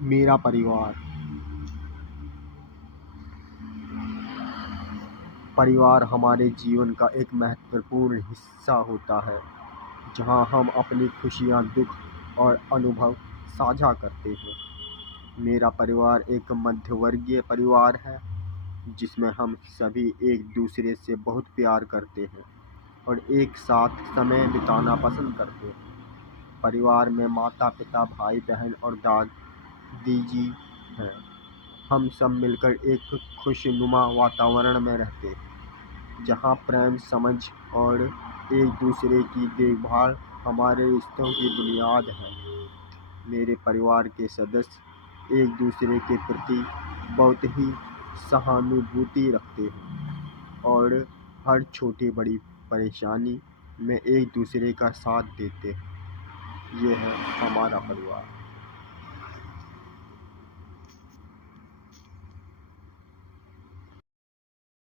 मेरा परिवार। परिवार हमारे जीवन का एक महत्वपूर्ण हिस्सा होता है, जहां हम अपनी खुशियां, दुख और अनुभव साझा करते हैं। मेरा परिवार एक मध्यवर्गीय परिवार है, जिसमें हम सभी एक दूसरे से बहुत प्यार करते हैं और एक साथ समय बिताना पसंद करते हैं। परिवार में माता पिता, भाई बहन और दादी जी हैं। हम सब मिलकर एक खुशनुमा वातावरण में रहते हैं, जहाँ प्रेम, समझ और एक दूसरे की देखभाल हमारे रिश्तों की बुनियाद है। मेरे परिवार के सदस्य एक दूसरे के प्रति बहुत ही सहानुभूति रखते हैं और हर छोटी बड़ी परेशानी में एक दूसरे का साथ देते हैं। ये है हमारा परिवार।